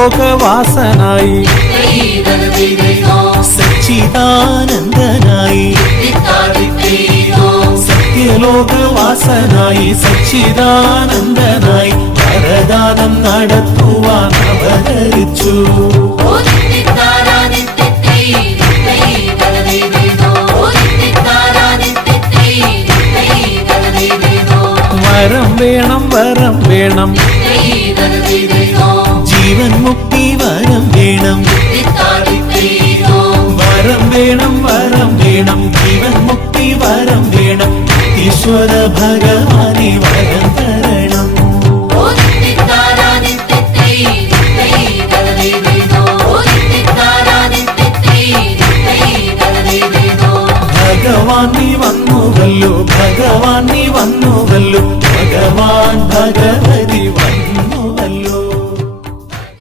സത്യലോകവാസനായി സച്ചിദാനന്ദനായി സത്യലോകവാസനായി സച്ചിദാനന്ദനായി വരദാനം നടത്തുവാൻ അവതരിച്ചു. വരം വേണം വരം വേണം ജീവൻ മുക്തി വരം വേണം. വരം വേണം വരം വേണം ജീവൻ മുക്തി വരം വേണം. ഈശ്വര ഭഗവാനെ വരം തരണം. ഭഗവാൻ നീ വന്നുവല്ലോ ഭഗവാൻ നീ വന്നുവല്ലോ ഭഗവാൻ ഭഗവതി